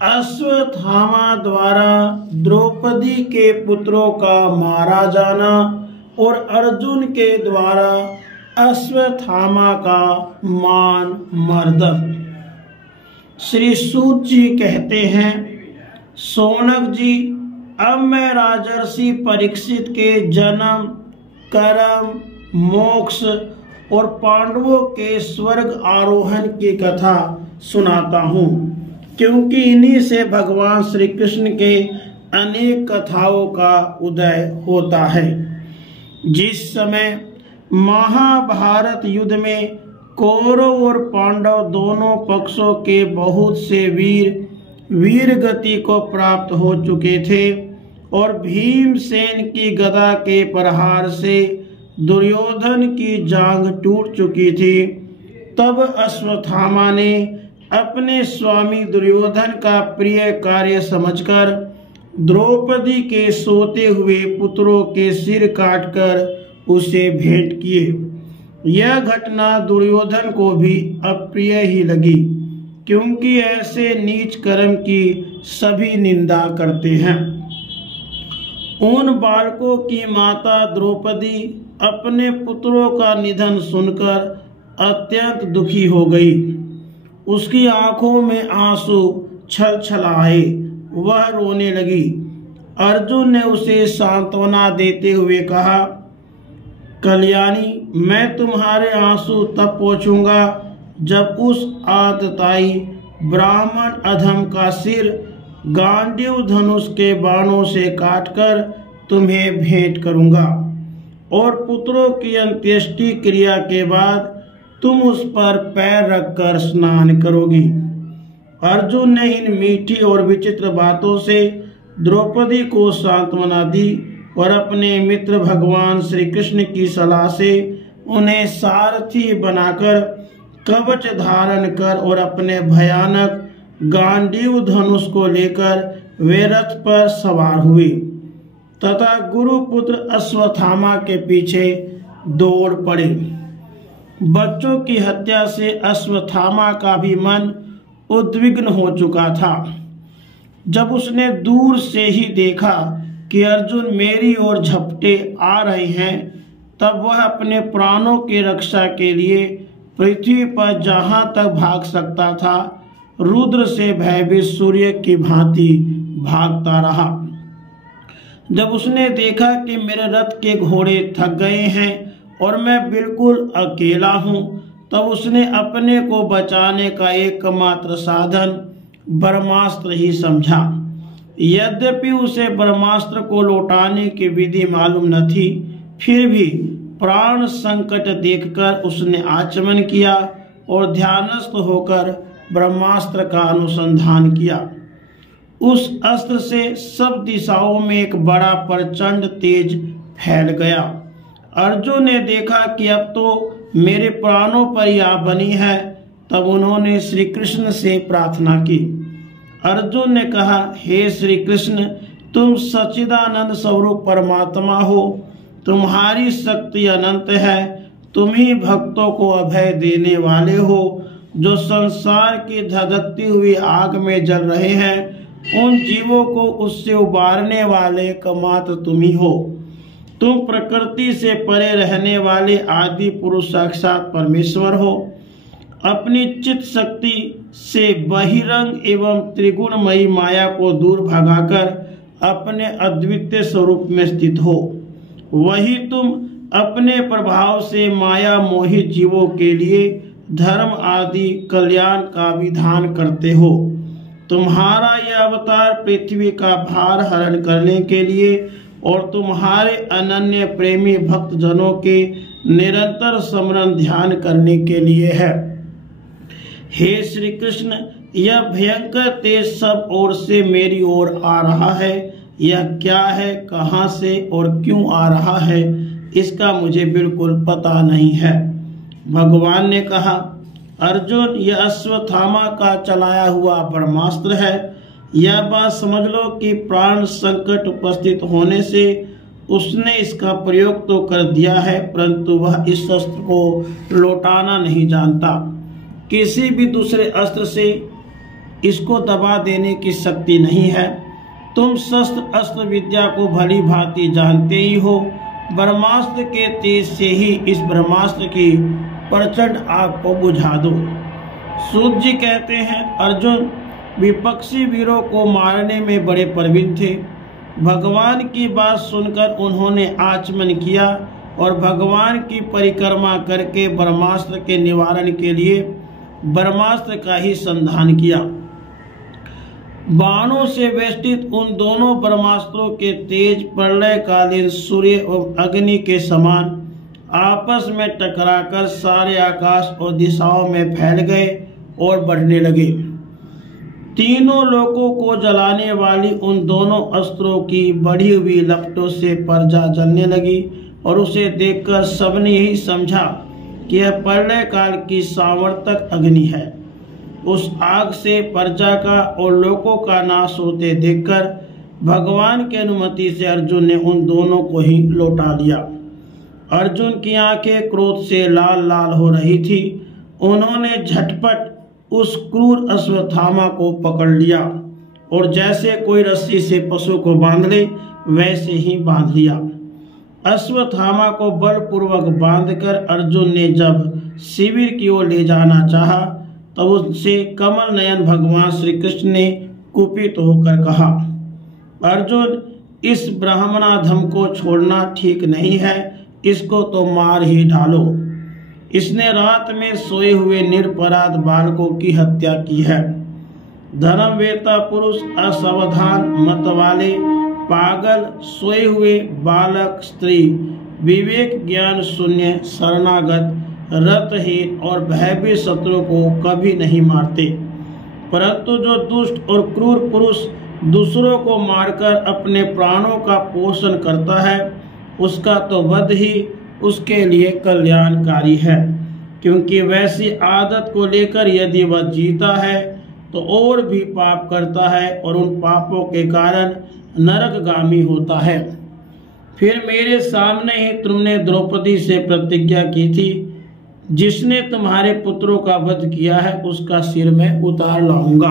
अश्वत्थामा द्वारा द्रौपदी के पुत्रों का मारा जाना और अर्जुन के द्वारा अश्वत्थामा का मान मर्दन। श्री सूत जी कहते हैं, शौनक जी, अब मैं राजर्षि परीक्षित के जन्म, कर्म, मोक्ष और पांडवों के स्वर्ग आरोहण की कथा सुनाता हूँ, क्योंकि इन्हीं से भगवान श्री कृष्ण के अनेक कथाओं का उदय होता है। जिस समय महाभारत युद्ध में कौरव और पांडव दोनों पक्षों के बहुत से वीर गति को प्राप्त हो चुके थे और भीमसेन की गदा के प्रहार से दुर्योधन की जांघ टूट चुकी थी, तब अश्वत्थामा ने अपने स्वामी दुर्योधन का प्रिय कार्य समझकर द्रौपदी के सोते हुए पुत्रों के सिर काटकर उसे भेंट किए। यह घटना दुर्योधन को भी अप्रिय ही लगी, क्योंकि ऐसे नीच कर्म की सभी निंदा करते हैं। उन बालकों की माता द्रौपदी अपने पुत्रों का निधन सुनकर अत्यंत दुखी हो गई। उसकी आंखों में आंसू छलछलाए, वह रोने लगी। अर्जुन ने उसे सांत्वना देते हुए कहा, कल्याणी, मैं तुम्हारे आंसू तब पोंछूंगा जब उस आतताई ब्राह्मण अधम का सिर गांडीव धनुष के बाणों से काटकर तुम्हें भेंट करूंगा और पुत्रों की अंत्येष्टि क्रिया के बाद तुम उस पर पैर रखकर स्नान करोगी। अर्जुन ने इन मीठी और विचित्र बातों से द्रौपदी को सांत्वना दी और अपने मित्र भगवान श्री कृष्ण की सलाह से उन्हें सारथी बनाकर कवच धारण कर और अपने भयानक गांडीव धनुष को लेकर वे रथ पर सवार हुए तथा गुरुपुत्र अश्वत्थामा के पीछे दौड़ पड़े। बच्चों की हत्या से अश्वत्थामा का भी मन उद्विग्न हो चुका था। जब उसने दूर से ही देखा कि अर्जुन मेरी ओर झपटे आ रहे हैं, तब वह अपने प्राणों की रक्षा के लिए पृथ्वी पर जहां तक भाग सकता था, रुद्र से भयभीत सूर्य की भांति भागता रहा। जब उसने देखा कि मेरे रथ के घोड़े थक गए हैं और मैं बिल्कुल अकेला हूं, तब उसने अपने को बचाने का एकमात्र साधन ब्रह्मास्त्र ही समझा। यद्यपि उसे ब्रह्मास्त्र को लौटाने की विधि मालूम न थी, फिर भी प्राण संकट देखकर उसने आचमन किया और ध्यानस्थ होकर ब्रह्मास्त्र का अनुसंधान किया। उस अस्त्र से सब दिशाओं में एक बड़ा प्रचंड तेज फैल गया। अर्जुन ने देखा कि अब तो मेरे प्राणों पर या बनी है, तब उन्होंने श्री कृष्ण से प्रार्थना की। अर्जुन ने कहा, हे श्री कृष्ण, तुम सच्चिदानंद स्वरूप परमात्मा हो, तुम्हारी शक्ति अनंत है, तुम ही भक्तों को अभय देने वाले हो। जो संसार की धधकती हुई आग में जल रहे हैं, उन जीवों को उससे उबारने वाले एकमात्र तुम ही हो। तुम प्रकृति से परे रहने वाले आदि पुरुष साक्षात परमेश्वर हो। अपनी चित्त शक्ति से बहिरंग एवं त्रिगुणमयी माया को दूर भगाकर अपने अद्वितीय स्वरूप में स्थित हो। वही तुम अपने प्रभाव से माया मोहित जीवों के लिए धर्म आदि कल्याण का विधान करते हो। तुम्हारा यह अवतार पृथ्वी का भार हरण करने के लिए और तुम्हारे अनन्य प्रेमी भक्त जनों के निरंतर स्मरण ध्यान करने के लिए है। हे श्री कृष्ण, यह भयंकर तेज सब ओर से मेरी ओर आ रहा है। यह क्या है, कहां से और क्यों आ रहा है, इसका मुझे बिल्कुल पता नहीं है। भगवान ने कहा, अर्जुन, यह अश्वत्थामा का चलाया हुआ ब्रह्मास्त्र है। यह बात समझ लो कि प्राण संकट उपस्थित होने से उसने इसका प्रयोग तो कर दिया है, परंतु वह इस अस्त्र को लौटाना नहीं जानता। किसी भी दूसरे अस्त्र से इसको दबा देने की शक्ति नहीं है। तुम शस्त्र अस्त्र विद्या को भली भांति जानते ही हो। ब्रह्मास्त्र के तेज से ही इस ब्रह्मास्त्र की प्रचंड आग को बुझा दो। सूत जी कहते हैं, अर्जुन विपक्षी वीरों को मारने में बड़े प्रवीण थे। भगवान की बात सुनकर उन्होंने आचमन किया और भगवान की परिक्रमा करके ब्रह्मास्त्र के निवारण के लिए ब्रह्मास्त्र का ही संधान किया। बाणों से वेष्टित उन दोनों ब्रह्मास्त्रों के तेज प्रलयकालीन सूर्य और अग्नि के समान आपस में टकराकर सारे आकाश और दिशाओं में फैल गए और बढ़ने लगे। तीनों लोकों को जलाने वाली उन दोनों अस्त्रों की बढ़ी हुई लपटों से प्रजा जलने लगी और उसे देखकर सबने यही समझा कि यह प्रलय काल की सावर्तक अग्नि है। उस आग से प्रजा का और लोकों का नाश होते देखकर भगवान की अनुमति से अर्जुन ने उन दोनों को ही लौटा लिया। अर्जुन की आंखें क्रोध से लाल लाल हो रही थी। उन्होंने झटपट उस क्रूर अश्वत्थामा को पकड़ लिया और जैसे कोई रस्सी से पशु को बांध ले वैसे ही बांध लिया। अश्वत्थामा को बलपूर्वक बांधकर अर्जुन ने जब शिविर की ओर ले जाना चाहा तब उससे कमल नयन भगवान श्री कृष्ण ने कुपित होकर कहा, अर्जुन इस ब्राह्मणाधम को छोड़ना ठीक नहीं है, इसको तो मार ही डालो। इसने रात में सोए हुए निरपराध बालकों की हत्या की है। धर्मवेता पुरुष, असावधान मत वाले, पागल, सोए हुए बालक, स्त्री, विवेक ज्ञान शून्य, शरणागत, रतहीन और भयभीत शत्रु को कभी नहीं मारते, परंतु जो दुष्ट और क्रूर पुरुष दूसरों को मारकर अपने प्राणों का पोषण करता है उसका तो वध ही उसके लिए कल्याणकारी है, क्योंकि वैसी आदत को लेकर यदि वह जीता है तो और भी पाप करता है और उन पापों के कारण नरकगामी होता है। फिर मेरे सामने ही तुमने द्रौपदी से प्रतिज्ञा की थी, जिसने तुम्हारे पुत्रों का वध किया है उसका सिर मैं उतार लाऊंगा।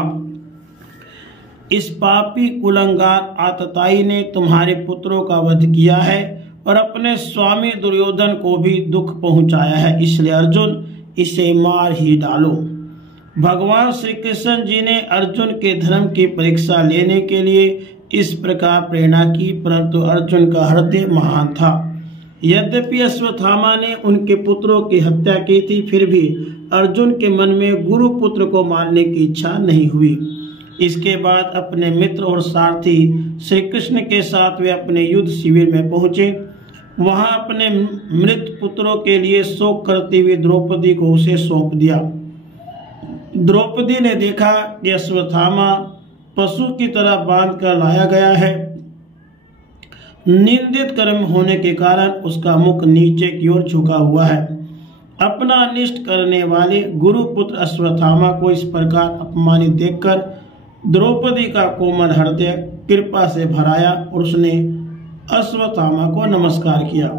इस पापी कुलंगार आतताई ने तुम्हारे पुत्रों का वध किया है और अपने स्वामी दुर्योधन को भी दुख पहुंचाया है, इसलिए अर्जुन इसे मार ही डालो। भगवान श्री कृष्ण जी ने अर्जुन के धर्म की परीक्षा लेने के लिए इस प्रकार प्रेरणा की, परंतु अर्जुन का हृदय महान था। यद्यपि अश्वत्थामा ने उनके पुत्रों की हत्या की थी, फिर भी अर्जुन के मन में गुरु पुत्र को मारने की इच्छा नहीं हुई। इसके बाद अपने मित्र और सारथी श्री कृष्ण के साथ वे अपने युद्ध शिविर में पहुंचे। वहां अपने मृत पुत्रों के लिए शोक करती हुई द्रौपदी को उसे सौंप दिया। द्रौपदी ने देखा कि अश्वत्थामा पशु की तरह बांध कर लाया गया है। निंदित कर्म होने के कारण उसका मुख नीचे की ओर झुका हुआ है। अपना अनिष्ट करने वाले गुरुपुत्र अश्वत्थामा को इस प्रकार अपमानित देखकर द्रौपदी का कोमल हृदय कृपा से भराया और उसने अश्वत्थामा को नमस्कार किया।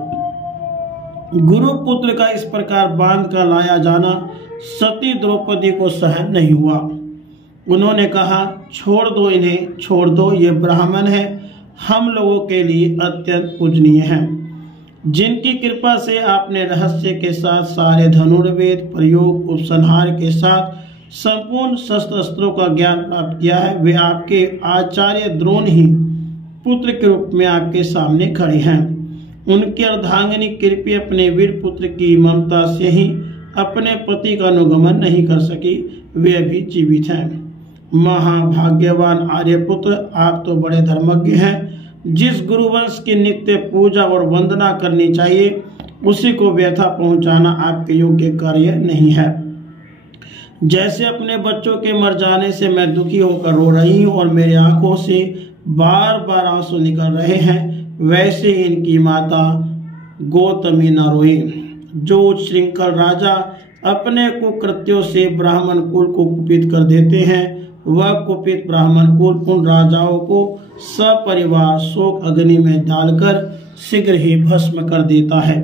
गुरुपुत्र का इस प्रकार बांध कर लाया जाना सती द्रौपदी को सहन नहीं हुआ। उन्होंने कहा, छोड़ दो इन्हें, छोड़ दो, ये ब्राह्मण है, हम लोगों के लिए अत्यंत पूजनीय हैं। जिनकी कृपा से आपने रहस्य के साथ सारे धनुर्वेद प्रयोग उपसंहार के साथ संपूर्ण शस्त्र अस्त्रों का ज्ञान प्राप्त किया है, वे आपके आचार्य द्रोण ही पुत्र के रूप में आपके सामने खड़े हैं। उनकी अर्धांगिनी कृपी अपने वीर पुत्र की ममता से ही अपने पति का अनुगमन नहीं कर सकी, वे अभी जीवित हैं। महाभाग्यवान आर्यपुत्र, आप तो बड़े धर्मज्ञ हैं। जिस गुरुवंश की नित्य पूजा और वंदना करनी चाहिए उसी को व्यथा पहुंचाना आपके योग्य कार्य नहीं है। जैसे अपने बच्चों के मर जाने से मैं दुखी होकर रो रही हूँ और मेरी आंखों से बार बार आंसू निकल रहे हैं, वैसे ही इनकी माता गौतमी न रोई। जो श्रृंखल राजा अपने कुकृत्यों से ब्राह्मण कुल को कुपित कर देते हैं, वह कुपित ब्राह्मण कुल उन राजाओं को सपरिवार शोक अग्नि में डालकर शीघ्र ही भस्म कर देता है।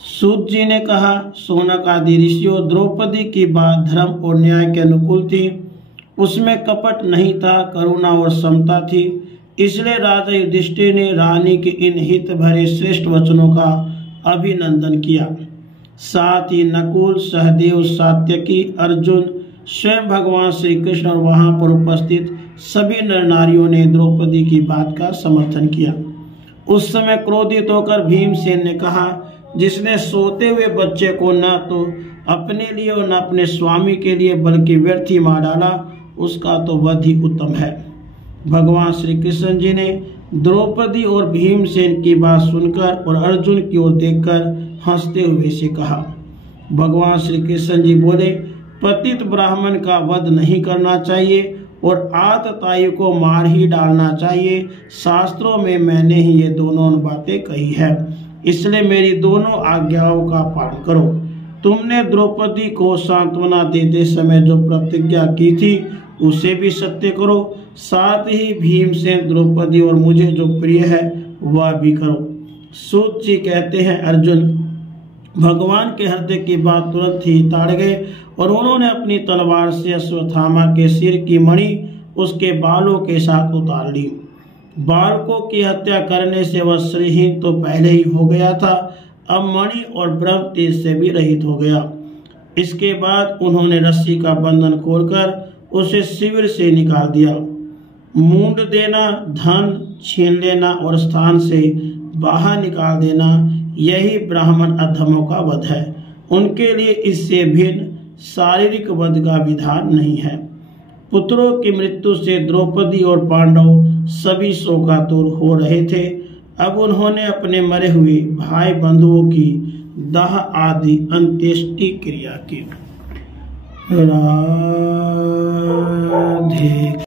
सूत जी ने कहा, शौनक आदि ऋषियों, द्रौपदी की बात धर्म और न्याय के अनुकूल थी। उसमें कपट नहीं था, करुणा और समता थी। इसलिए राजा युधिष्ठिर ने रानी के इन हित भरे श्रेष्ठ वचनों का अभिनंदन किया। साथ ही नकुल, सहदेव, सात्यकी, अर्जुन, स्वयं भगवान श्री कृष्ण और वहां पर उपस्थित सभी नर नारियों ने द्रौपदी की बात का समर्थन किया। उस समय क्रोधित होकर भीमसेन ने कहा, जिसने सोते हुए बच्चे को न तो अपने लिए और न अपने स्वामी के लिए बल्कि व्यर्थ ही मार डाला, उसका तो वध ही उत्तम है। भगवान श्री कृष्ण जी ने द्रौपदी और भीमसेन की बात सुनकर और अर्जुन की ओर देखकर हंसते हुए से कहा। भगवान श्री कृष्ण जी बोले, पतित ब्राह्मण का वध नहीं करना चाहिए और आततायी को मार ही डालना चाहिए। शास्त्रों में मैंने ही ये दोनों बातें कही है, इसलिए मेरी दोनों आज्ञाओं का पालन करो। तुमने द्रौपदी को सांत्वना देते समय जो प्रतिज्ञा की थी उसे भी सत्य करो। साथ ही भीमसेन, द्रौपदी और मुझे जो प्रिय है वह भी करो। सूत जी कहते हैं, अर्जुन भगवान के हृदय की बात तुरंत ही ताड़ गए और उन्होंने अपनी तलवार से अश्वत्थामा के सिर की मणि उसके बालों के साथ उतार ली। बालकों की हत्या करने से वह श्रीहीन तो पहले ही हो गया था, अब मणि और ब्रह्म तेज से भी रहित हो गया। इसके बाद उन्होंने रस्सी का बंधन खोलकर उसे शिविर से निकाल दिया। मूंड देना, धन छीन लेना और स्थान से बाहर निकाल देना, यही ब्राह्मण अधमों का वध है। उनके लिए इससे भिन्न शारीरिक वध का विधान नहीं है। पुत्रों की मृत्यु से द्रौपदी और पांडव सभी शोकातुर हो रहे थे। अब उन्होंने अपने मरे हुए भाई बंधुओं की दाह आदि अंत्येष्टि क्रिया की। राधे।